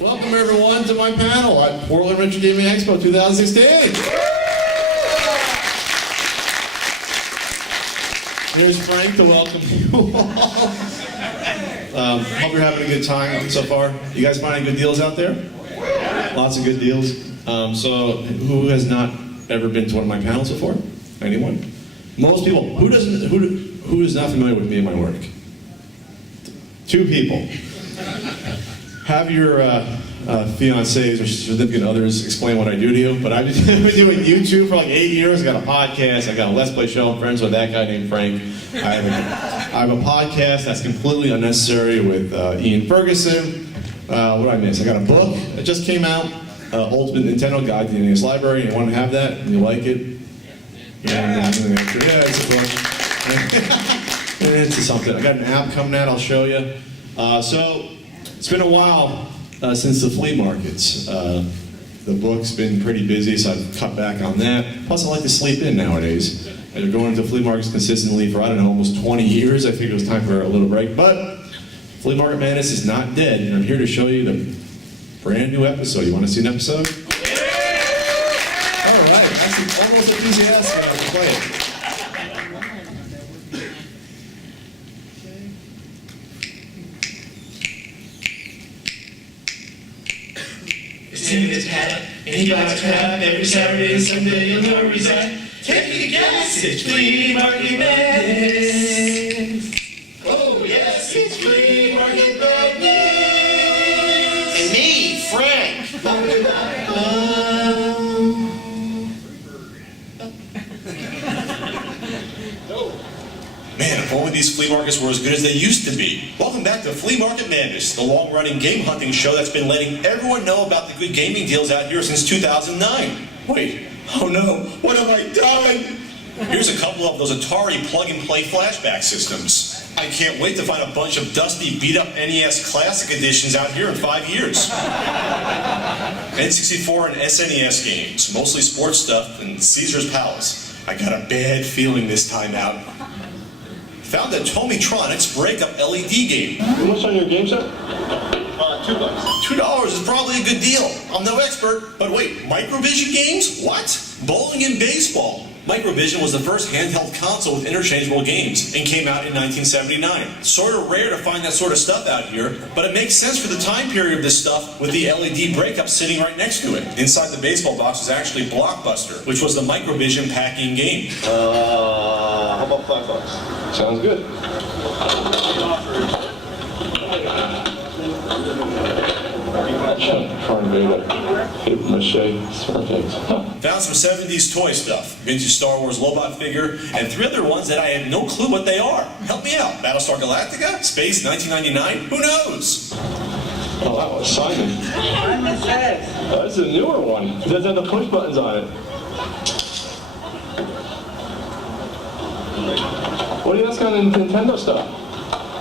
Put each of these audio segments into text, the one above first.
Welcome everyone to my panel at Portland Retro Gaming Expo 2016. Here's Frank to welcome you all. Hope you're having a good time so far. You guys finding good deals out there? Lots of good deals. So who has not ever been to one of my panels before? Anyone? Most people. Who is not familiar with me and my work? 2 people. Have your fiancés or significant others explain what I do to you. But I've been doing YouTube for like 8 years. I got a podcast. I got a Let's Play show. I'm friends with that guy named Frank. I have a podcast that's completely unnecessary with Ian Ferguson. What did I miss? I got a book that just came out, Ultimate Nintendo Guide to the NES Library. You want to have that and you like it? Yeah, it's a book. It's something. I got an app coming out. I'll show you. So it's been a while since the flea markets. The book's been pretty busy, so I've cut back on that. Plus, I like to sleep in nowadays. After going to flea markets consistently for, I don't know, almost 20 years, I figured it was time for a little break. But Flea Market Madness is not dead, and I'm here to show you the brand new episode. You want to see an episode? All right, that's almost enthusiastic to play it. His name is Pat, and he buys crap every Saturday and Sunday. You'll know where he's at. Take me to gas, it's Flea Market Madness. Oh yes, it's Flea Market Madness. And me, Frank. Man, if only these flea markets were as good as they used to be. Welcome back to Flea Market Madness, the long-running game hunting show that's been letting everyone know about the good gaming deals out here since 2009. Wait, oh no, what have I done? Here's a couple of those Atari plug-and-play flashback systems. I can't wait to find a bunch of dusty, beat-up NES Classic editions out here in 5 years. N64 and SNES games, mostly sports stuff, and Caesar's Palace. I got a bad feeling this time out. Found a Tomitronics breakup LED game. How much on your game set? $2. $2 is probably a good deal. I'm no expert, but wait, Microvision games? What? Bowling and baseball. Microvision was the first handheld console with interchangeable games and came out in 1979. Sort of rare to find that sort of stuff out here, but it makes sense for the time period of this stuff with the LED breakup sitting right next to it. Inside the baseball box was actually Blockbuster, which was the Microvision packing game. How about $5? Sounds good. Paper mache surveys. Found some 70s toy stuff, vintage Star Wars Lobot figure, and 3 other ones that I have no clue what they are. Help me out. Battlestar Galactica? Space 1999? Who knows? Oh, that was Simon. That's a newer one. It doesn't have the push buttons on it. What do you ask on Nintendo stuff?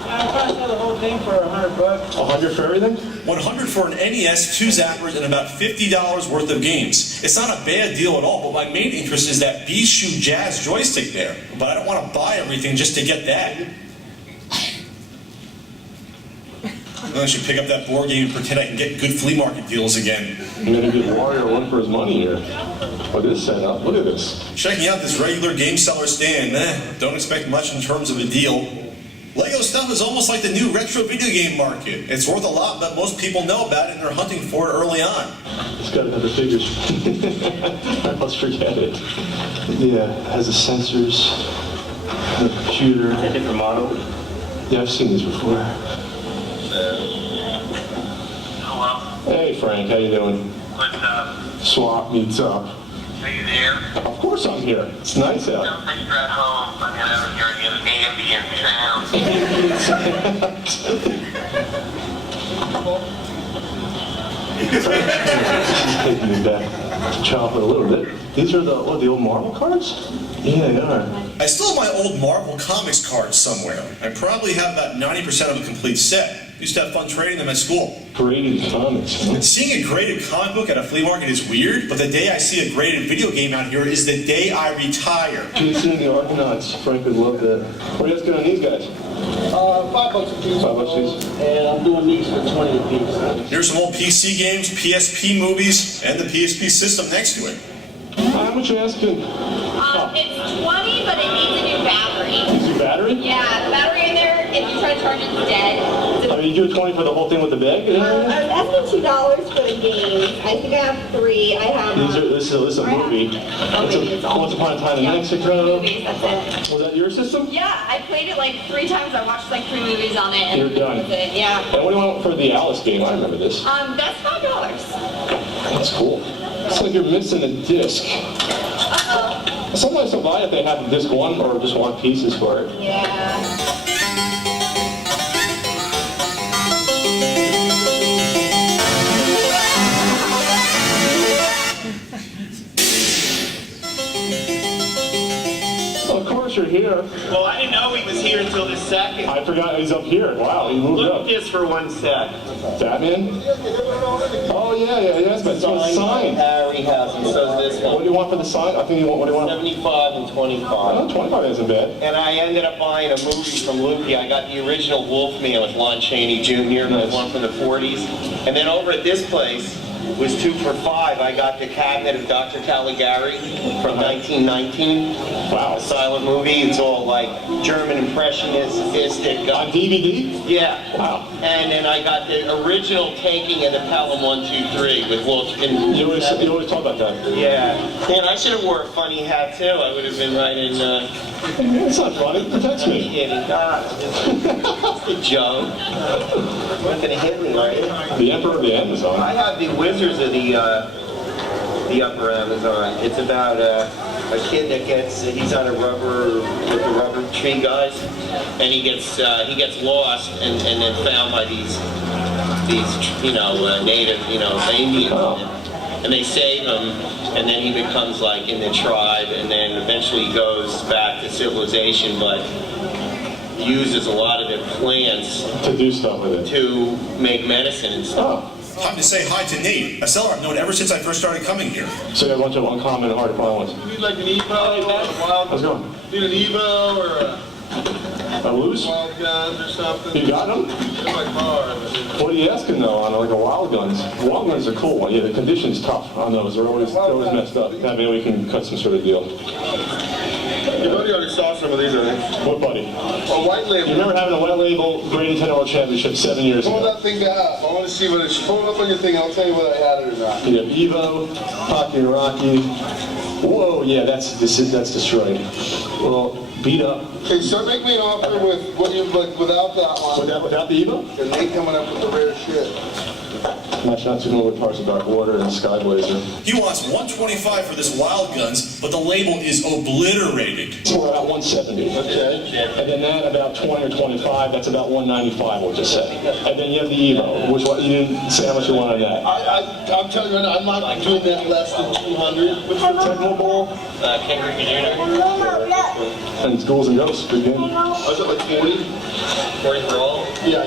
I probably sell the whole thing for $100. $100 for everything? $100 for an NES, 2 zappers, and about $50 worth of games. It's not a bad deal at all, but my main interest is that Bishu Jazz joystick there. But I don't want to buy everything just to get that. I should pick up that board game and pretend I can get good flea market deals again. I'm gonna get Wario one for his money here. Look at this setup. Look at this. Checking out this regular game seller stand. Don't expect much in terms of a deal. Lego stuff is almost like the new retro video game market. It's worth a lot, but most people know about it and they're hunting for it early on. It's got to have the figures. Let's forget it. Yeah, it has the sensors, the computer. A different model. Yeah, I've seen this before. Hello. Hey Frank, how you doing? What's up? Swap meets up. Are you there? Of course I'm here. It's nice out. Don't think you're at home. I'm over here in the ambient sound. Taking me back to childhood a little bit. These are the old Marvel cards? Yeah, they are. I still have my old Marvel Comics cards somewhere. I probably have about 90% of a complete set. Used to have fun trading them at school. Graded comics, huh? Seeing a graded comic book at a flea market is weird, but the day I see a graded video game out here is the day I retire. Jason and the Argonauts. Frank would love that. What do you guys get on these guys? $5 a piece. $5 a piece. And I'm doing these for 20 a piece. Here's some old PC games, PSP movies, and the PSP system next to it. How much are you asking? It's 20, but it needs a new battery. Is your battery? Yeah, the battery in there, if you try to charge it, it's dead. I mean, you do 20 for the whole thing with the bag? I was asking $2 for the games. I think I have 3. I have. This is a movie. It's Once Upon a Time in Mexico. 3 movies, that's it. Was that your system? Yeah, I played it like 3 times. I watched like 3 movies on it. And You're done. That's it. Yeah. And what do you want for the Alice game? I remember this. That's $5. That's cool. It's like you're missing a disc. Sometimes they'll buy it if they have disc 1 or just want pieces for it. Yeah. Of course you're here. Well, I didn't know he was here until this second. I forgot he's up here. Wow, he moved Look up. at this for 1 sec. Batman? Oh yeah, yes, but it's a sign. Harry has it, so this What do you want for the sign? I think you want, what do you want? 75 and 25. Oh, 25 isn't bad. And I ended up buying a movie from Looky. I got the original Wolfman with Lon Chaney Jr., Nice. one from the 40s. And then over at this place was 2 for $5. I got the Cabinet of Dr. Caligari from 1919. Wow. A silent movie. It's all like German impressionistic. On DVD? Yeah. Wow. And then I got the original Taking of the Pelham 1, 2, 3 with Wolf. You always talk about that. Yeah. Man, I should have wore a funny hat too. I would have been right in. It's not funny. It protects me. Kidding. God. It's a joke. Not gonna hit me, right? The Emperor of the Amazon. I have the Wizards of the Upper Amazon. It's about a kid that he's on a rubber with the rubber tree guys, and he gets lost and then found by these native Indians, and they save him, and then he becomes like in the tribe, and then eventually goes back to civilization, but uses a lot of the plants To do stuff with it. to make medicine and stuff. Oh. Time to say hi to Nate, a seller I've known ever since I first started coming here. So you have a bunch of uncommon and hard to find ones. You need like an Evo or a wild... How's it going? Need an Evo or A loose? wild guns or something? You got them? They're like hard. What are you asking though on like a wild guns? Wild guns are cool. Yeah, the condition's tough on those. They're always messed up. Yeah, maybe we can cut some sort of deal. Your buddy already saw some of these, I think. What buddy? A white label. You remember having a white label Great Nintendo World Championship 7 years Pull ago? that thing up. I want to see what it's... Pull it up on your thing. I'll tell you whether I had it or not. You have Evo, Pocky and Rocky. Whoa, yeah, that's destroyed. Well, beat up. Okay, so make me an offer with what you like without that one. Without the Evo? And Nate coming up with the rare shit. Match not too many with Parts of Dark Water and Sky Blazer. He wants $125 for this Wild Guns, but the label is obliterated. So we're about 170. Okay. And then that about 20 or 25, that's about 195, we'll just say. And then you have the Evo, which one, you didn't say how much you want on that. I'm telling you right now, I'm not doing that less than 200. Tecmo Bowl King Ricky Jr. and Ghouls and Ghosts, good game. Was it like 40? 40 for all. Yeah.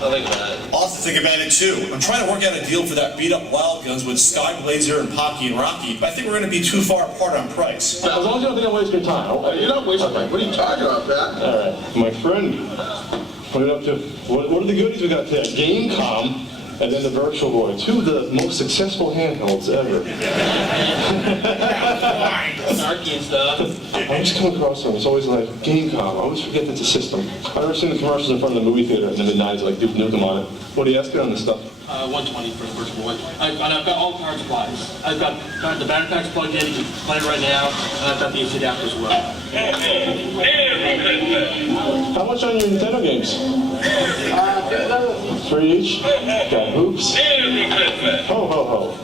I like that. I'll have to think about it too. I'm trying to work out a deal for that beat up Wild Guns with Sky Blazer and Pocky and Rocky, but I think we're going to be too far apart on price. As long as you don't think I'm wasting your time. You're not wasting time. What are you talking about, Pat? All right, my friend, put it up to, what are the goodies we got today? Gamecom, and then the Virtual Boy, 2 of the most successful handhelds ever. Snarky and stuff. I always come across them, it's always like, Gamecom, I always forget that's a system. I've never seen the commercials in front of the movie theater in the mid-90s, like Duke Nukem on it. What are you asking on this stuff? 120 for the Virtual Boy. And I've got all the power supplies. I've got the battery pack's plugged in, you can play it right now, and I've got the AC adapter as well. How much on your Nintendo games? 3 each? Got hoops? Ho, ho, ho.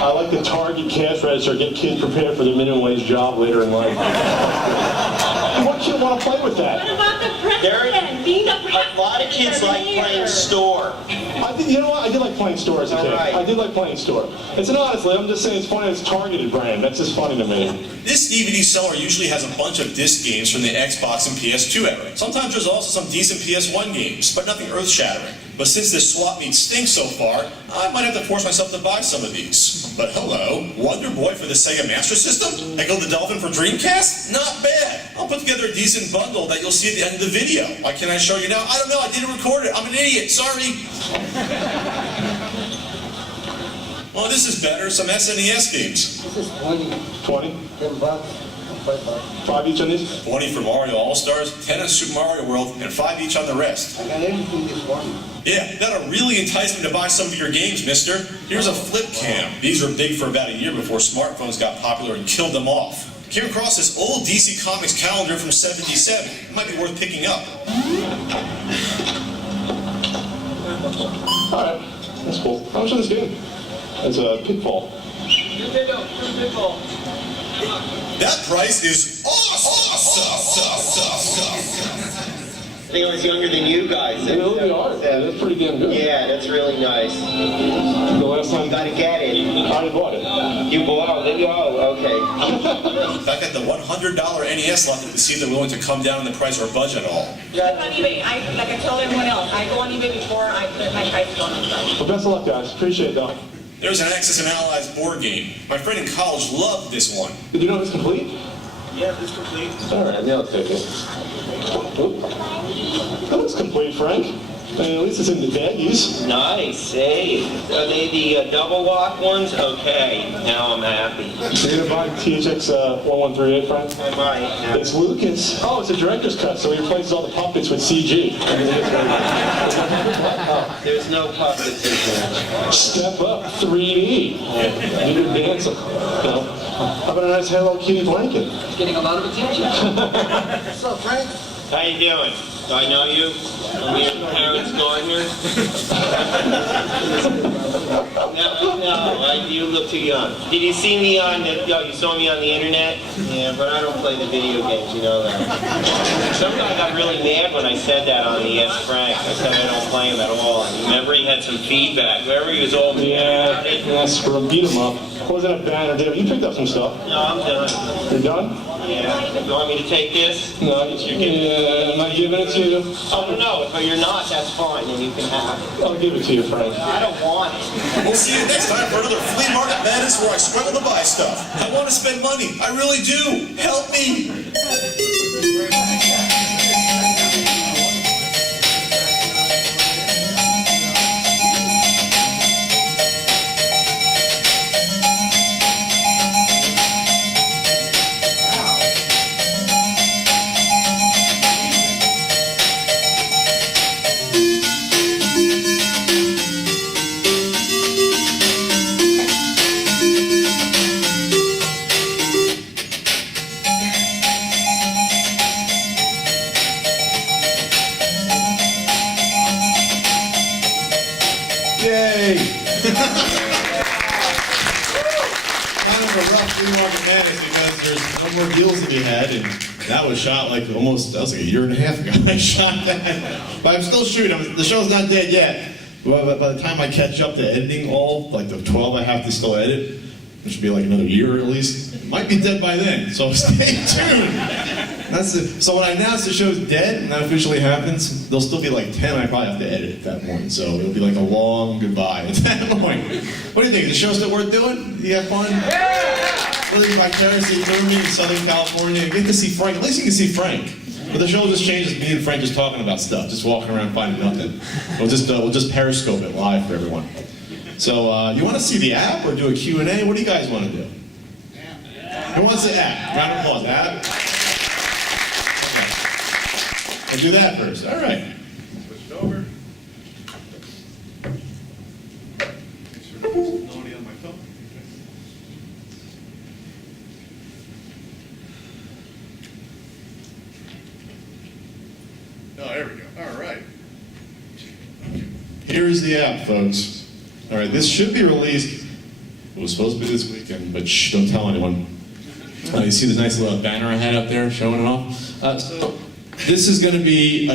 I like the Target cash register, get kids prepared for their minimum wage job later in life. What kid want to play with that? What about the president? Being the president. A lot of kids like playing store. I think, you know what? I did like playing store as a kid. Right. I did like playing store. It's not honestly, I'm just saying it's funny, it's targeted brand. That's just funny to me. This DVD seller usually has a bunch of disc games from the Xbox and PS2 era. Sometimes there's also some decent PS1 games, but nothing earth-shattering. But since this swap meet stinks so far, I might have to force myself to buy some of these. But hello, Wonder Boy for the Sega Master System? Echo the Dolphin for Dreamcast? Not bad. I'll I'll put together a decent bundle that you'll see at the end of the video. Why can't I show you now? I don't know, I didn't record it. I'm an idiot, sorry. Well, this is better, some SNES games. This is 20. 20? $10. $5. 5 each on these? 20 for Mario All-Stars, 10 on Super Mario World, and 5 each on the rest. I got everything this one. Yeah, that'll really entice me to buy some of your games, mister. Here's a flip cam. These were big for about a year before smartphones got popular and killed them off. Came across this old DC Comics calendar from '77. It might be worth picking up. Alright, that's cool. How much is this game? It's a Pitfall. That price is awesome! I think I was younger than you guys. Yeah, look at the art. That's pretty damn good. Yeah, that's really nice. The last time Gotta get it. I bought it. You bought it? Oh, okay. If I got the $100 NES left to see if they're willing to come down in the price or budget at all. On eBay, like I told everyone else, I go on eBay before I put my prices on stuff. Well, best of luck, guys. Appreciate it, though. There's an Axis and Allies board game. My friend in college loved this one. Did you know it's complete? Yeah, it's complete. Alright, now I'll take it. Oop. That looks complete, Frank. I mean, at least it's in the baggies. Nice. Hey, are they the double lock ones? Okay, now I'm happy. So you're gonna buy THX 1138, Frank? I might. It's Lucas. Oh, it's a director's cut, so he replaces all the puppets with CG. There's no puppets in there. Step up, 3D. Do your dance. You know. How about a nice Hello Kitty blanket? Getting a lot of attention. What's up, Frank? How you doing? Do I know you? Are your parents gardeners? No, you look too young. Did you see me on the, you saw me on the internet? Yeah, but I don't play the video games, you know that. Some guy got really mad when I said that on the Yes Frank. I said I don't play him at all. And remember he had some feedback. Wherever he was all Yeah, that's for beat 'em up. Wasn't a banner, David. You picked up some stuff. No, I'm done. You're done? Yeah. You want me to take this? No, I'm not giving it to you. Oh, no, if you're not, that's fine, then you can have it. I'll give it to you, Frank. I don't want it. We'll see you next time for another Flea Market Madness where I scramble to buy stuff. I want to spend money. I really do. Help me. Because there's no more deals to be had, and that was shot like almost, that was like a year and a half ago I shot that. But I'm still shooting, the show's not dead yet. But by the time I catch up to editing all, like the 12 I have to still edit, which should be like another year at least, it might be dead by then, so stay tuned. That's it. So when I announce the show's dead, and that officially happens, there'll still be like 10 I probably have to edit at that point, so it'll be like a long goodbye at that point. What do you think, is the show still worth doing? You have fun? Really vicariously through me in Southern California. Get to see Frank. At least you can see Frank. But the show just changes. Me and Frank just talking about stuff, just walking around finding nothing. We'll just Periscope it live for everyone. So you want to see the app or do a Q&A? What do you guys want to do? Who wants the app? Round of applause. App. Okay. We'll do that first. All right. Switch it over. On my phone. Oh, there we go. All right. Here's the app, folks. All right, this should be released. It was supposed to be this weekend, but shh, don't tell anyone. You see the nice little banner I had up there showing it off? So this is going to be,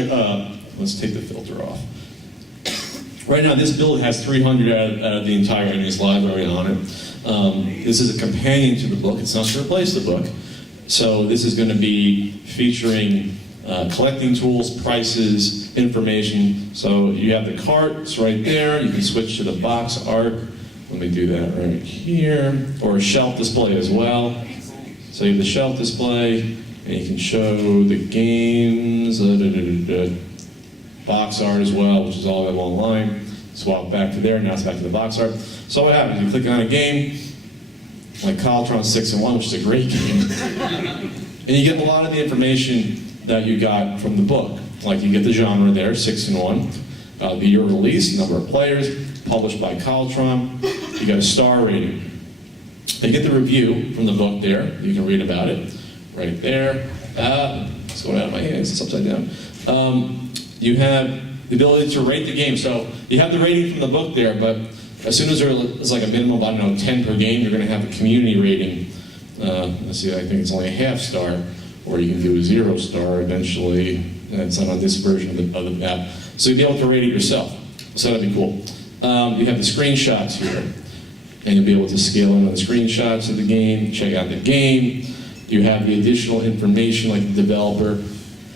let's take the filter off. Right now, this build has 300 out of the entire NES library on it. This is a companion to the book. It's not to replace the book. So this is going to be featuring collecting tools, prices, information. So you have the carts right there. You can switch to the box art. Let me do that right here. Or a shelf display as well. So you have the shelf display. and you can show the games, box art as well, which is all available online. Swap back to there, now it's back to the box art. So what happens, you click on a game, like Caltron 6-in-1, which is a great game, and you get a lot of the information that you got from the book. Like you get the genre there, 6-in-1, the year release, number of players, published by Caltron, you got a star rating. You get the review from the book there, you can read about it, right there. It's going out of my hands, it's upside down. You have the ability to rate the game. So you have the rating from the book there, but as soon as there's like a minimum of, I don't know, 10 per game, you're going to have a community rating. Let's see, I think it's only a half star, or you can do a 0 star eventually. It's not on this version of the app. So you'll be able to rate it yourself. So that'd be cool. You have the screenshots here, and you'll be able to scale in on the screenshots of the game, check out the game. You have the additional information like the developer,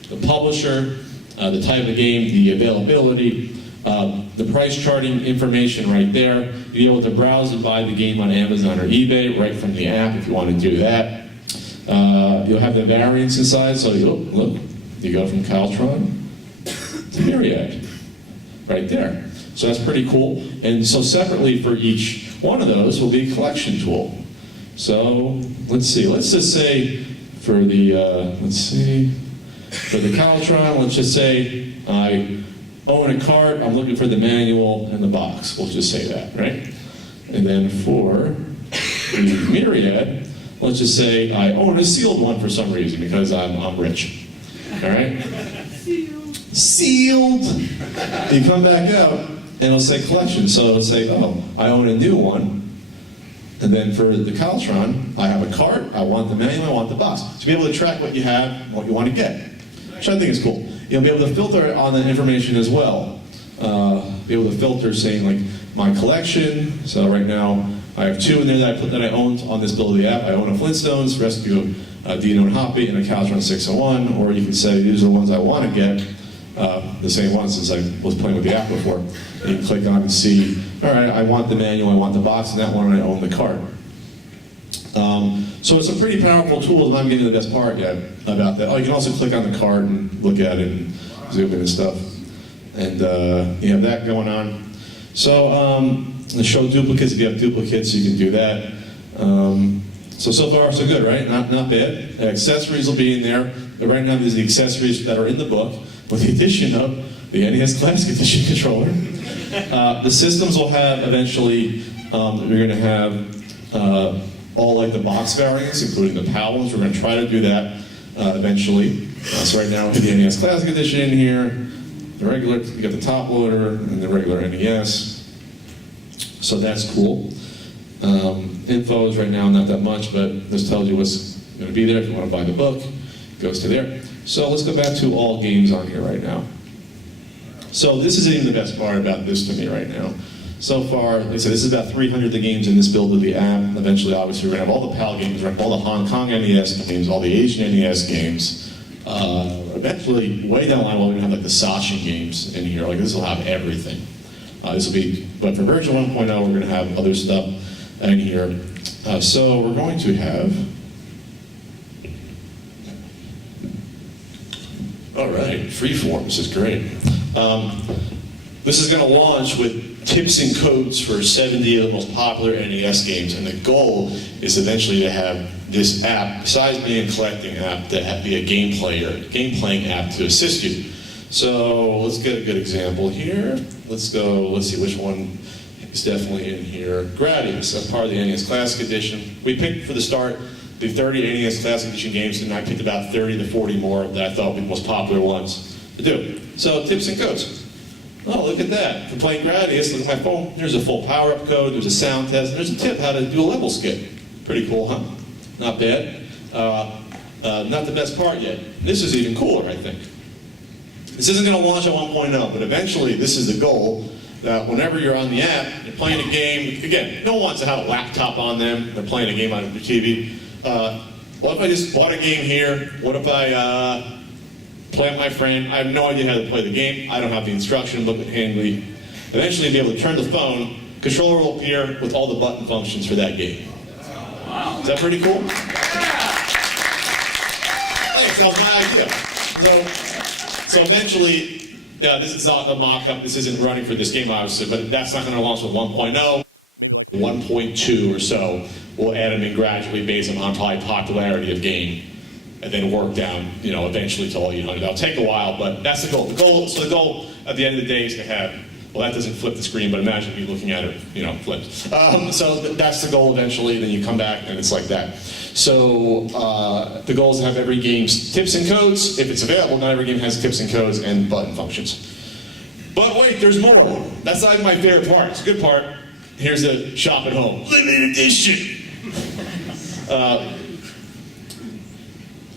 the publisher, the type of game, the availability, the price charting information right there. You'll be able to browse and buy the game on Amazon or eBay right from the app if you want to do that. You'll have the variants inside, so look, you go from Caltron to Myriad, right there. So that's pretty cool. And so separately for each one of those will be a collection tool. So let's see, let's just say for the, for the Caltron, let's just say I own a cart, I'm looking for the manual and the box. We'll just say that, right? And then for the Myriad, let's just say I own a sealed one for some reason because I'm rich. All right? Sealed. You come back out and it'll say collection. So it'll say, oh, I own a new one. And then for the Caltron, I have a cart, I want the manual, I want the box. To be able to track what you have and what you want to get, which I think is cool. You'll be able to filter on the information as well. Be able to filter saying like my collection. So right now I have 2 in there that I owned on this build of the app. I own a Flintstones, Rescue, Dino and Hoppy, and a Caltron 6-in-1. Or you can say these are the ones I want to get. The same ones since I was playing with the app before. And you can click on and see, all right, I want the manual, I want the box, and that one I own the cart. So it's a pretty powerful tool, and I'm getting to the best part yet about that. Oh, you can also click on the cart and look at it and zoom in and stuff. And you have that going on. So show duplicates, if you have duplicates, you can do that. So far, so good, right? Not bad. Accessories will be in there. But right now, there's the accessories that are in the book, with the addition of the NES Classic Edition controller. The systems will have eventually, we're going to have all like the box variants, including the PAL ones. We're going to try to do that eventually. So right now we have the NES Classic Edition in here, the regular, you got the top loader, and the regular NES. So that's cool. Info is right now not that much, but this tells you what's going to be there. If you want to buy the book, it goes to there. So let's go back to all games on here right now. So this isn't even the best part about this to me right now. So far, like I said, this is about 300 of the games in this build of the app. Eventually, obviously, we're going to have all the PAL games, all the Hong Kong NES games, all the Asian NES games. Eventually, way down the line, we're going to have like the Sachin games in here. Like this will have everything. This will be, but for version 1.0, we're going to have other stuff in here. So we're going to have. All right, Freeform, this is great. This is going to launch with tips and codes for 70 of the most popular NES games, and the goal is eventually to have this app, besides being a collecting app, to be a game playing app to assist you. So let's get a good example here. Let's go, let's see which one is definitely in here. Gradius, that's part of the NES Classic Edition. We picked for the start the 30 NES Classic Edition games, and I picked about 30 to 40 more that I thought were the most popular ones to do. So tips and codes. Oh, look at that. For playing Gradius, look at my phone. There's a full power-up code, there's a sound test, and there's a tip how to do a level skip. Pretty cool, huh? Not bad. Not the best part yet. This is even cooler, I think. This isn't going to launch at 1.0, but eventually this is the goal, that whenever you're on the app, you're playing a game, again, no one wants to have a laptop on them, they're playing a game on their TV. What if I just bought a game here? What if I play with my friend? I have no idea how to play the game. I don't have the instruction book handy. Eventually, be able to turn the phone, controller will appear with all the button functions for that game. Wow. Is that pretty cool? that was my idea. So eventually, this is not a mock-up. This isn't running for this game, obviously, but that's not going to launch with 1.0. 1.2 or so. We'll add them in gradually based on probably popularity of game, and then work down, eventually to all 800. That'll take a while, but that's the goal. So the goal at the end of the day is to have. Well, that doesn't flip the screen, but imagine you looking at it, flipped. So that's the goal eventually. Then you come back, and it's like that. So the goal is to have every game's tips and codes. If it's available, not every game has tips and codes and button functions. But wait, there's more. That's not my favorite part. It's a good part. Here's the ShopAtHome limited edition.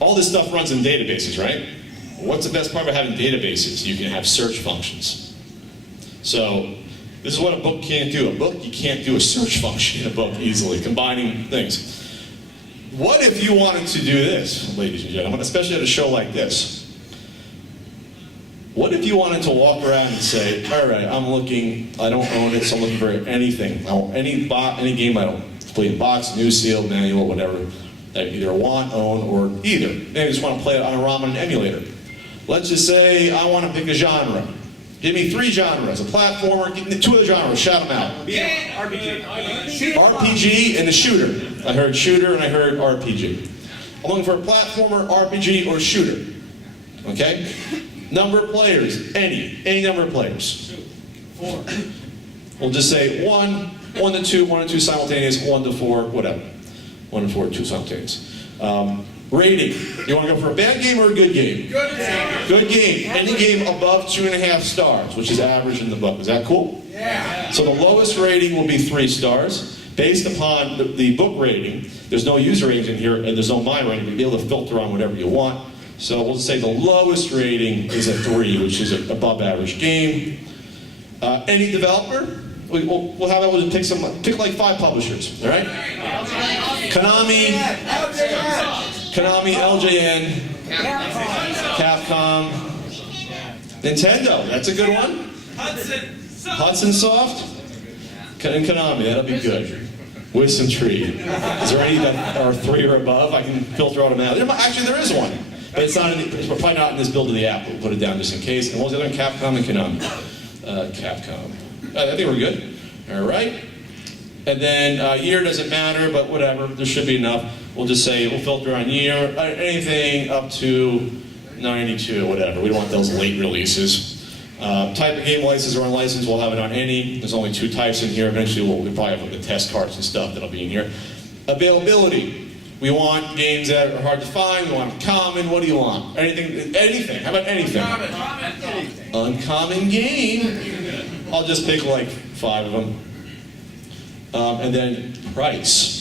All this stuff runs in databases, right? What's the best part about having databases? You can have search functions. So this is what a book can't do. A book, you can't do a search function in a book easily, combining things. What if you wanted to do this, ladies and gentlemen, especially at a show like this? What if you wanted to walk around and say, all right, I'm looking, I don't own it, so I'm looking for anything. I want any game I don't play in box, new seal, manual, whatever. I either want, own, or either. Maybe I just want to play it on a ROM and an emulator. Let's just say I want to pick a genre. Give me 3 genres, a platformer, give me 2 other genres, shout them out. RPG and a shooter. I heard shooter and I heard RPG. I'm looking for a platformer, RPG, or shooter. Okay? Number of players, any number of players. 4. We'll just say 1 to 2, 1 to 2 simultaneous, 1 to 4, whatever. 1 to 4, 2 simultaneous. Rating. You want to go for a bad game or a good game? Good game. Good game. Any game above 2.5 stars, which is average in the book. Is that cool? Yeah. So the lowest rating will be 3 stars. Based upon the book rating, there's no user ratings in here, and there's no my rating. You'll be able to filter on whatever you want. So we'll say the lowest rating is a 3, which is an above average game. Any developer? We'll have that. We'll pick like 5 publishers. All right? Konami, LJN, Capcom, Nintendo. That's a good one. Hudson Soft, and Konami. That'll be good. Wisdom Tree. Is there any that are 3 or above? I can filter automatically. Actually, there is one. But it's not. It's probably not in this build of the app. We'll put it down just in case. And what was the other one? Capcom and Konami. Capcom. I think we're good. All right. And then year doesn't matter, but whatever. There should be enough. We'll just say we'll filter on year. Anything up to 92, whatever. We don't want those late releases. Type of game license or unlicensed. We'll have it on any. There's only 2 types in here. Eventually, we'll probably have the test cards and stuff that'll be in here. Availability. We want games that are hard to find. We want common. What do you want? Anything. How about anything? Uncommon game. I'll just pick like 5 of them. And then price.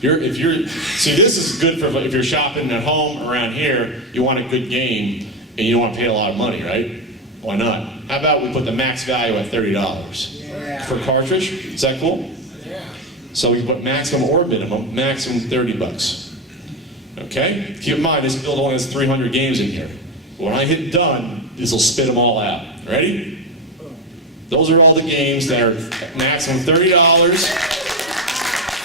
See, this is good for if you're shopping at home around here. You want a good game, and you don't want to pay a lot of money, right? Why not? How about we put the max value at $30 for cartridge? Is that cool? So we can put maximum or minimum, maximum $30. Okay? Keep in mind, this build only has 300 games in here. When I hit done, this will spit them all out. Ready? Those are all the games that are maximum $30,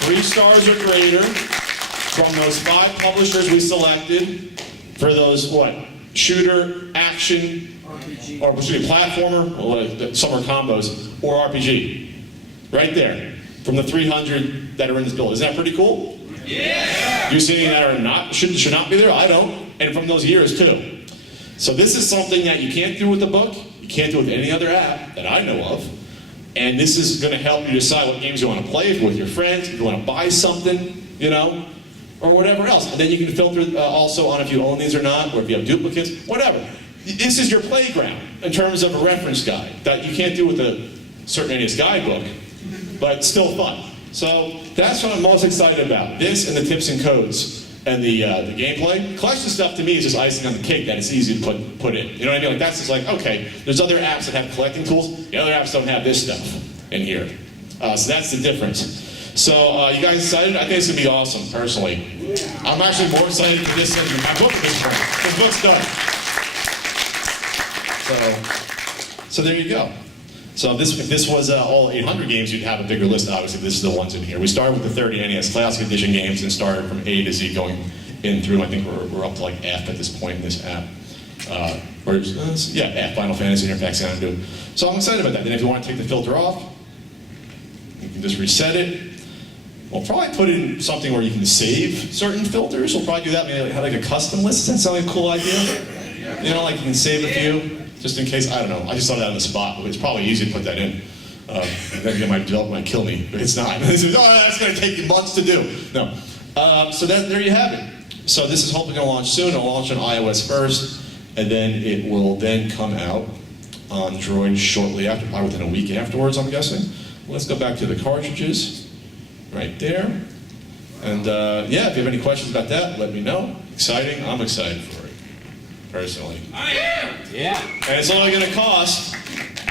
3 stars or greater, from those 5 publishers we selected for those, shooter, action, or platformer, some are combos, or RPG. Right there. From the 300 that are in this build. Isn't that pretty cool? Yeah! You see any that are not, should not be there? I don't. And from those years too. So this is something that you can't do with the book, you can't do with any other app that I know of. And this is going to help you decide what games you want to play with your friends, if you want to buy something, or whatever else. And then you can filter also on if you own these or not, or if you have duplicates, whatever. This is your playground in terms of a reference guide that you can't do with a certain NES guidebook. But it's still fun. So that's what I'm most excited about. This and the tips and codes and the gameplay. Collection stuff to me is just icing on the cake that it's easy to put in. You know what I mean? Like that's just like, okay, there's other apps that have collecting tools. The other apps don't have this stuff in here. So that's the difference. So you guys excited? I think it's going to be awesome, personally. I'm actually more excited for this than my book at this point. This book's done. So there you go. So if this was all 800 games, you'd have a bigger list. Obviously, this is the ones in here. We started with the 30 NES Classic Edition games and started from A to Z going in through. I think we're up to like F at this point in this app. F, Final Fantasy Interfax Xanadu. So I'm excited about that. Then if you want to take the filter off, you can just reset it. We'll probably put in something where you can save certain filters. We'll probably do that. Maybe have like a custom list. Does that sound like a cool idea? You know, like you can save a few, just in case. I don't know. I just thought that on the spot. It's probably easy to put that in. Then my developer might kill me, but it's not. That's going to take you months to do. No. So there you have it. So this is hopefully going to launch soon. It'll launch on iOS first, and then it will then come out on Android shortly after, probably within a week afterwards, I'm guessing. Let's go back to the cartridges. Right there. And yeah, if you have any questions about that, let me know. Exciting. I'm excited for it, personally. I am! Yeah. And it's only going to cost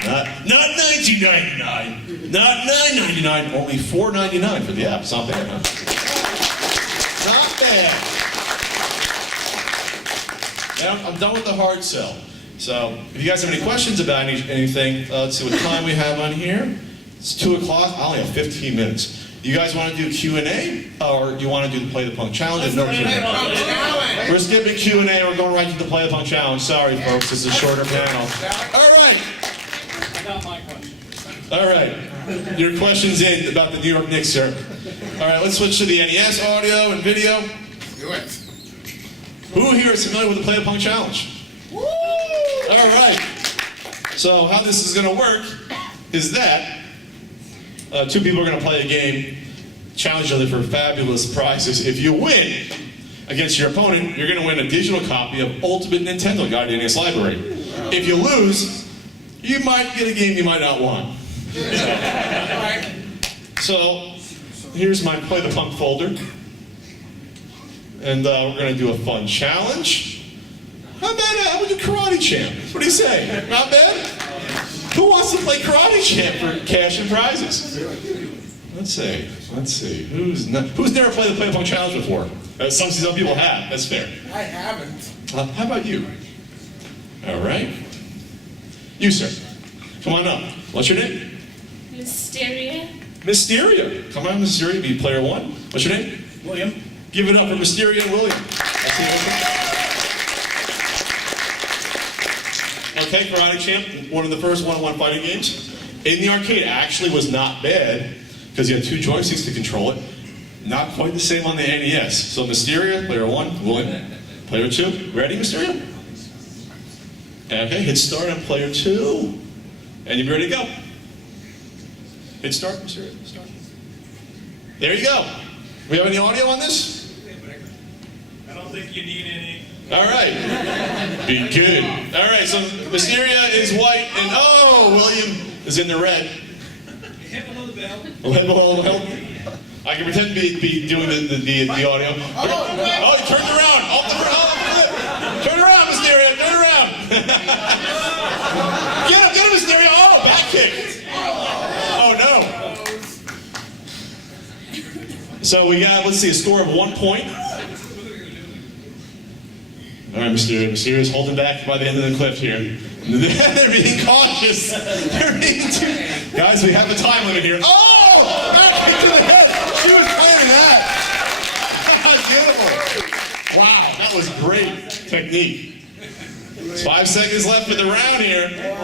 not $19.99, not $9.99, only $4.99 for the app. It's not bad, huh? Not bad. Now, I'm done with the hard sell. So if you guys have any questions about anything, let's see what time we have on here. It's 2 o'clock. I only have 15 minutes. You guys want to do Q&A, or do you want to do the Play the Punk Challenge? No Q&A. We're skipping Q&A. We're going right to the Play the Punk Challenge. Sorry, folks. This is a shorter panel. All right. I got my question. All right. Your question's in about the New York Knicks, sir. All right. Let's switch to the NES audio and video. Do it. Who here is familiar with the Play the Punk Challenge? Woo! All right. So how this is going to work is that two people are going to play a game, challenge each other for fabulous prizes. If you win against your opponent, you're going to win a digital copy of Ultimate Nintendo Guide to NES Library. If you lose, you might get a game you might not want. So here's my Play the Punk folder. And we're going to do a fun challenge. How about we do Karate Champ? What do you say? Not bad? Who wants to play Karate Champ for cash and prizes? Let's see. Who's never played the Play the Punk Challenge before? Some people have. That's fair. I haven't. How about you? All right. You, sir. Come on up. What's your name? Mysteria. Mysteria. Come on, Mysteria. Be player one. What's your name? William. Give it up for Mysteria and William. Okay, Karate Champ, one of the first one-on-one fighting games. In the arcade, actually was not bad, because you had two joysticks to control it. Not quite the same on the NES. So Mysteria, player one, William. Player two, ready, Mysteria? Okay, hit start on player two. And you're ready to go. Hit start, Mysteria, start. There you go. We have any audio on this? I don't think you need any. All right. Be good. All right, so Mysteria is white, and William is in the red. Hit below the bell. I can pretend to be doing the audio. Oh, he turned around. Off the flip. Turn around, Mysteria. Turn around. Get him, Mysteria. Oh, back kick. Oh, no. So we got, let's see, a score of 1 point. All right, Mysteria's holding back by the end of the cliff here. They're being cautious. They're being Guys, we have a time limit here. Oh! Back kick to the head. She was planning that. Beautiful. Wow, that was great technique. It's 5 seconds left for the round here. It'll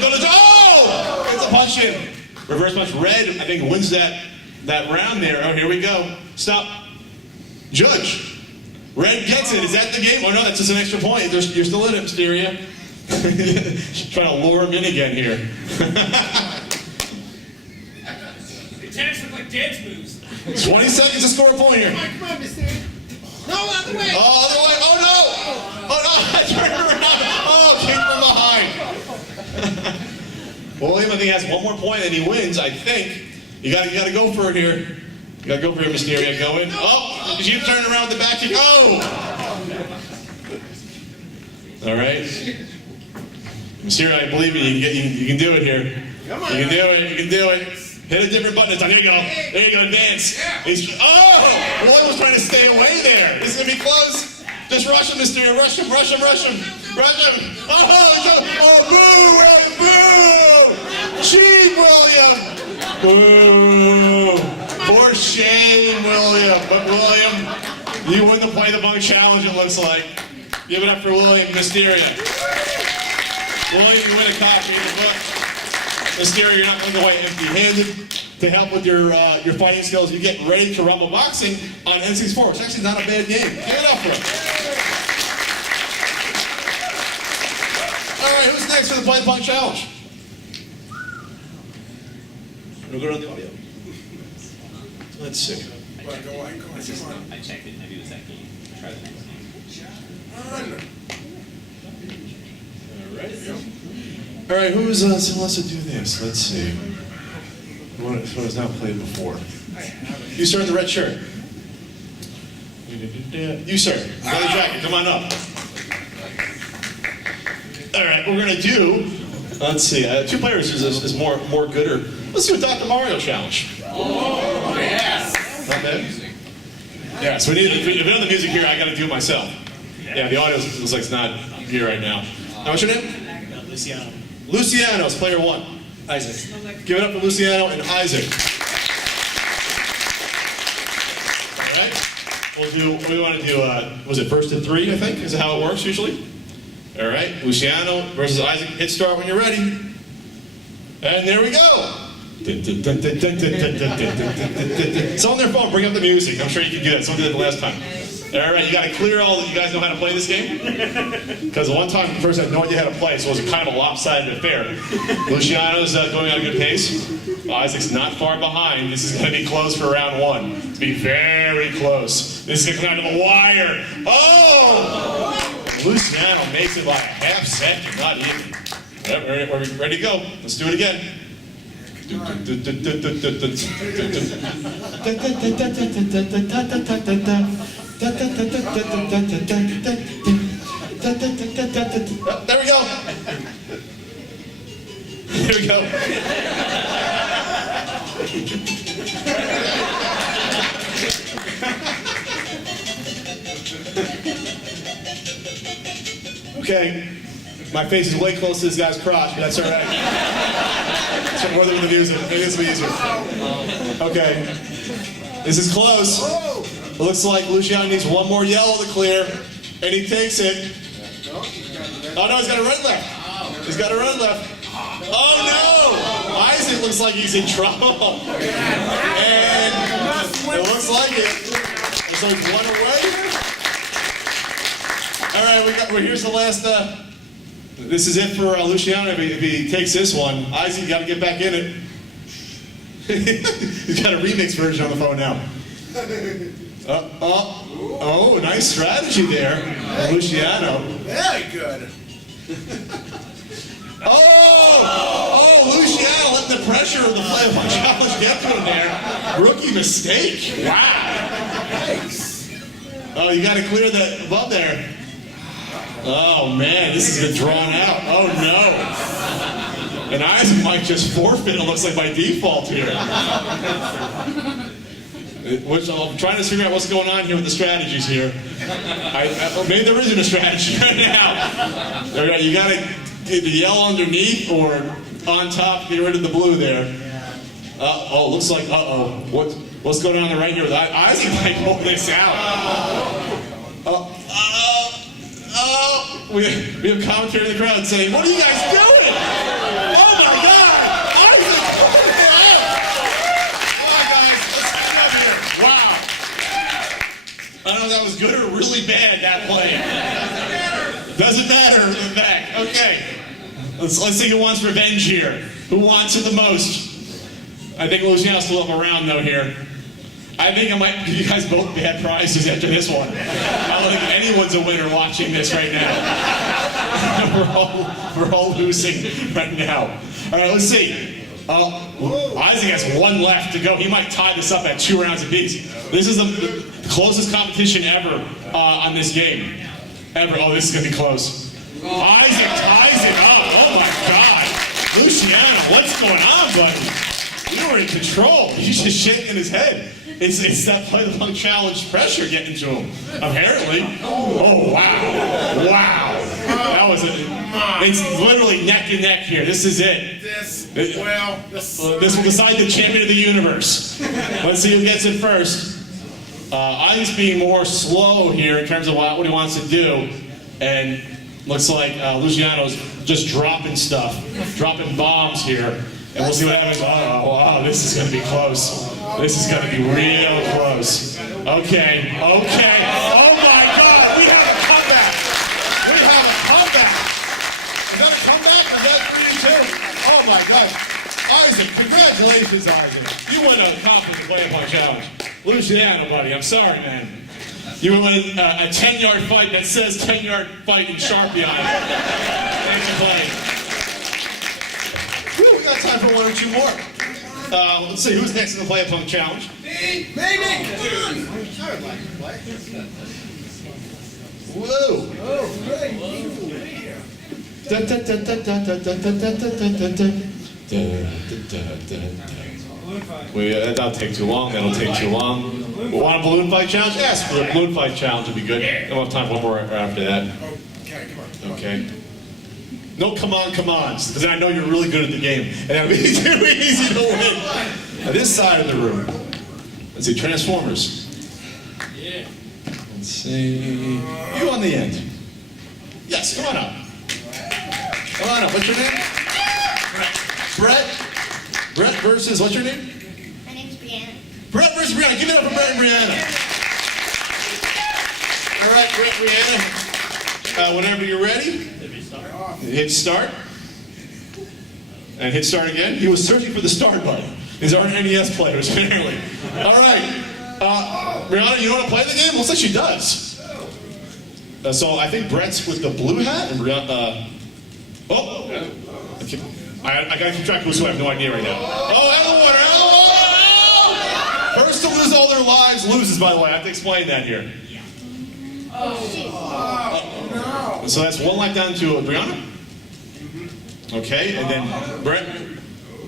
go to... Oh! It's a punch in. Reverse punch. Red, I think, wins that round there. Oh, here we go. Stop. Judge. Red gets it. Is that the game? Oh, no, that's just an extra point. You're still in it, Mysteria. Trying to lure him in again here. The attacks look like dance moves. 20 seconds to score a point here. Come on, Mysteria. No, other way. Oh, other way. Oh, no. Oh, no. I turned around. Oh, kick from behind. William, I think, has one more point and he wins, I think. You got to go for it here. You got to go for it, Mysteria. Go in. Oh, you turn around with the back kick. Oh! All right. Mysteria, I believe you can do it here. Come on. You can do it. You can do it. Hit a different button. There you go. There you go. Advance. One was trying to stay away there. This is going to be close. Just rush him, Mysteria. Rush him. Rush him. Rush him. Rush him. Oh, boo. Boo. Cheat, William. Boo. For shame, William. But William You win the Play the Bunk Challenge, it looks like. Give it up for William Mysteria. William, you win a copy of the book. Mysteria, you're not going away empty-handed. To help with your fighting skills, you get Ready to Rumble Boxing on N64. It's actually not a bad game. Give it up for it. All right, who's next for the Play the Bunk Challenge? We'll go to the audio. Let's see. I checked it. Maybe it was that game. Try the next game. All right, who wants to do this? Let's see. One has not played before. You, sir, in the red shirt. You, sir, leather jacket, come on up. All right, we're gonna do. Let's see. 2 players is more gooder. Let's do a Dr. Mario challenge. Oh yes. Not bad. Yeah. So if we don't have the music here, I got to do it myself. Yeah. The audio looks like it's not here right now. What's your name? Luciano. Luciano's player 1. Isaac. Give it up for Luciano and Isaac. All right. We'll do. We want to do. Was it first to 3? I think is how it works usually. All right. Luciano versus Isaac. Hit start when you're ready. And there we go. It's on their phone. Bring up the music. I'm sure you can do that. Someone did it the last time. All right, you got to clear all. You guys know how to play this game? Because one time the person had no idea how to play, so it was kind of a lopsided affair. Luciano's going at a good pace. Isaac's not far behind. This is going to be close for round 1. It's be very close. This is going to come down to the wire. Oh! Luciano makes it by a half second, not even. Yep, we're ready to go. Let's do it again. Oh, there we go. There we go. Okay. My face is way close to this guy's crotch, but that's all right. So more than the music. Maybe this will be easier. Okay. This is close. It looks like Luciano needs one more yellow to clear, and he takes it. Oh no, he's got a red left. He's got a red left. Oh no! Isaac looks like he's in trouble. And it looks like it. Looks like one away. All right, here's the last. This is it for Luciano. If he takes this one, Isaac, you got to get back in it. He's got a remix version on the phone now. Oh, nice strategy there, Luciano. Very good. Oh, Luciano letting the pressure of the play of challenge get to him there. Rookie mistake. Wow. Oh, you got to clear that above there. Oh man, this is getting drawn out. Oh no. And Isaac might just forfeit, it looks like, by default here. Which I'm trying to figure out what's going on here with the strategies here. Maybe there isn't a strategy right now. All right, you got to get the yellow underneath or on top, get rid of the blue there. Oh, looks like, what's going on right here with Isaac might pull this out. We have commentary in the crowd saying, what are you guys doing? Oh my God! Isaac pulled it out! Come on guys, let's stand up here. Wow. I don't know if that was good or really bad, that play. Doesn't matter in the back. Okay. Let's see who wants revenge here. Who wants it the most? I think Luciano's still up around though here. I think I might give you guys both bad prizes after this one. I don't think anyone's a winner watching this right now. We're all losing right now. All right, let's see. Isaac has one left to go. He might tie this up at 2 rounds apiece. This is the closest competition ever on this game. Ever. Oh, this is going to be close. Isaac ties it up. Oh, my God. Luciano, what's going on, buddy? You were in control. He's just shaking his head. It's that play the bunk challenge pressure getting to him, apparently. Oh, wow. Wow. That was it's literally neck and neck here. This is it. This will decide the champion of the universe. Let's see who gets it first. I's being more slow here in terms of what he wants to do, and looks like Luciano's just dropping stuff, dropping bombs here, and we'll see what happens. Oh, wow, this is going to be close. This is going to be real close. Okay. Oh my God, we have a comeback. We have a comeback. Is that a comeback? Is that for you too? Oh my God. Isaac, congratulations, Isaac. You won a conference and play pong challenge. Luciano, buddy, I'm sorry, man. You won a 10-yard fight that says 10-yard fight in Sharpie on it. Thanks for playing. Whew, we got time for one or two more. Let's see, who's next in the play pong challenge? Me! Whoa! That'll take too long. That'll take too long. Want a balloon fight challenge? Yes, for a balloon fight challenge would be good. We'll have time for one more after that. Okay. No come on, because I know you're really good at the game, and it'll be too easy to win. Now, this side of the room. Let's see, Transformers. Yeah. Let's see. You on the end. Yes, come on up. Come on up. What's your name? Brett. Brett versus, what's your name? My name's Brianna. Brett versus Brianna. Give it up for Brett and Brianna. All right, Brett, Brianna. Whenever you're ready, hit start. And hit start again. He was searching for the start button. These aren't NES players, apparently. All right. Brianna, you know how to play the game? Looks like she does. So I think Brett's with the blue hat, and Brianna. I gotta keep track of who I have no idea right now. First to lose all their lives loses, by the way. I have to explain that here. So that's one life down to Brianna. Okay, and then Brett.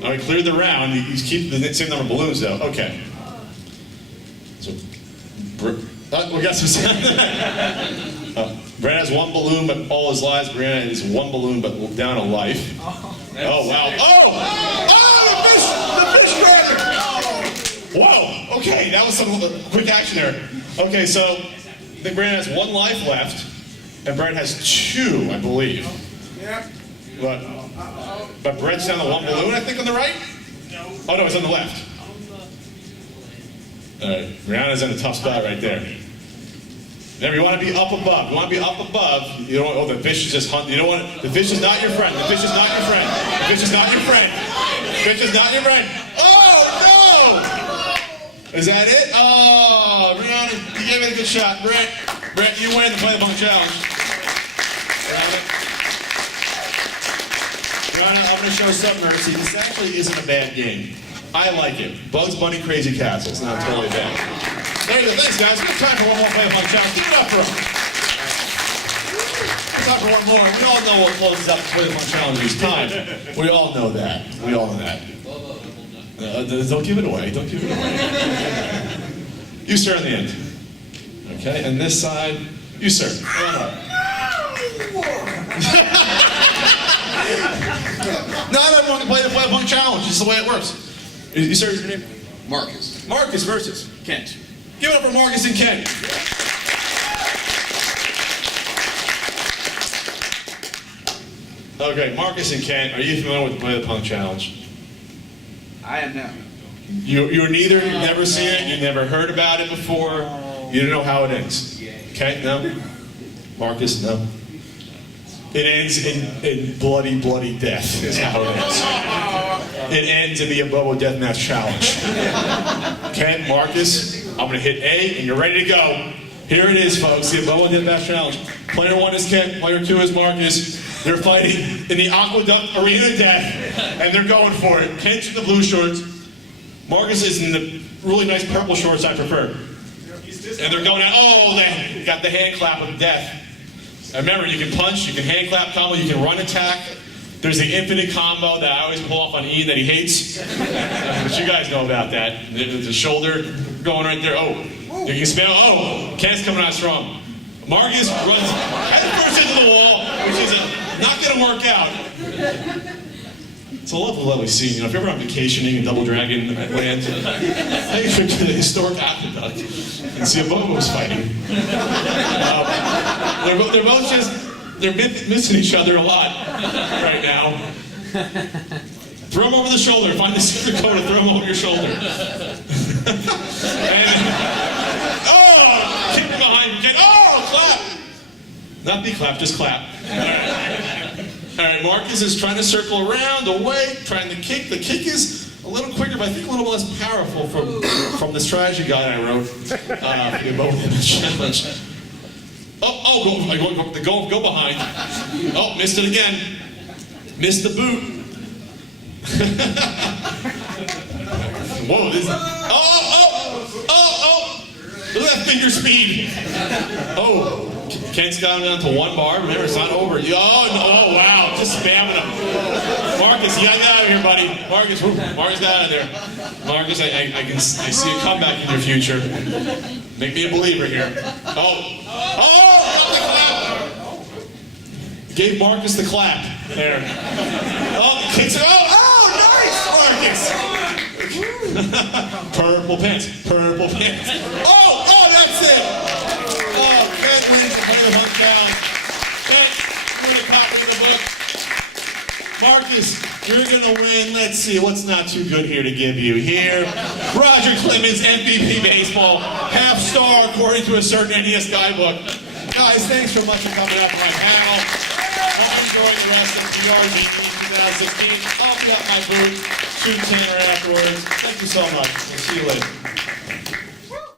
All right, cleared the round. He's keeping the same number of balloons, though. Okay. So, we got some. Brett has one balloon, but all his lives. Brianna has one balloon, but down a life. Oh, wow. The fish grabbed him! Whoa, okay, that was some quick action there. Okay, so I think Brianna has one life left, and Brett has two, I believe. Yeah. But Brett's down to one balloon, I think, on the right? Oh, no, it's on the left. All right, Brianna's in a tough spot right there. Remember, you want to be up above. You want to be up above. You don't. Oh, the fish is just hunting. You don't want. The fish is not your friend. The fish is not your friend. The fish is not your friend. The fish is not your friend. Oh no! Is that it? Oh, Brianna, you gave it a good shot. Brett, you win the play the pong challenge. Brianna, I'm going to show some mercy. This actually isn't a bad game. I like it. Bugs Bunny Crazy Castle. It's not totally bad. There you go. Thanks, guys. We have time for one more play the pong challenge. Give it up for them. Time for one more. We all know what closes out the play the pong challenge is time. We all know that. We all know that. Don't give it away. Don't give it away. You, sir, on the end. Okay, and this side, you, sir. Not everyone can play the play the pong challenge. This is the way it works. You, sir, is your name? Marcus. Marcus versus Kent. Give it up for Marcus and Kent. Okay, Marcus and Kent, are you familiar with the Play the Pong Challenge? I am now. You're neither, you've never seen it, you've never heard about it before, you don't know how it ends. Okay, no? Marcus, no? It ends in bloody, bloody death, is how it ends. It ends in the Abobo Deathmatch Challenge. Okay, Marcus, I'm going to hit A, and you're ready to go. Here it is, folks, the Abobo Deathmatch Challenge. Player 1 is Kent, player 2 is Marcus. They're fighting in the Aqueduct Arena of Death, and they're going for it. Kent's in the blue shorts. Marcus is in the really nice purple shorts I prefer. And they're going out, oh, they got the hand clap of death. And remember, you can punch, you can hand clap combo, you can run attack. There's the infinite combo that I always pull off on Ian that he hates. But you guys know about that. The shoulder going right there. Oh, you can spam. Oh, Kent's coming out strong. Marcus runs head first into the wall, which is not going to work out. It's a lovely, lovely scene. You know, if you're ever on vacationing in Double Dragon land, take a trip to the historic aqueduct and see a Bobos fighting. They're both they're missing each other a lot right now. Throw them over the shoulder. Find the secret code and throw them over your shoulder. And, oh, kick behind. Oh, clap. Not be clap, just clap. All right, Marcus is trying to circle around, away, trying to kick. The kick is a little quicker, but I think a little less powerful from the strategy guide I wrote for the both in the challenge. Go behind. Oh, missed it again. Missed the boot. Whoa, this is... Oh! Look at that finger speed. Oh. Kent's got him down to one bar. Remember, it's not over. Oh, wow. Just spamming him. Marcus, you gotta get out of here, buddy. Marcus, get out of there. Marcus, I see a comeback in your future. Make me a believer here. Oh! Gave Marcus the clap. There. Oh, kicks it. Oh, nice, Marcus! Purple pants. Oh, that's it! Oh, Ken wins the hook down. Ken, you're going to copy the book. Marcus, you're going to win. Let's see, what's not too good here to give you here? Roger Clemens, MVP Baseball, half star according to a certain NES guidebook. Guys, thanks so much for coming out to my panel. I'll enjoy the rest of PRGE 2016. I'll be at my booth, shoot Tanner afterwards. Thank you so much. We'll see you later.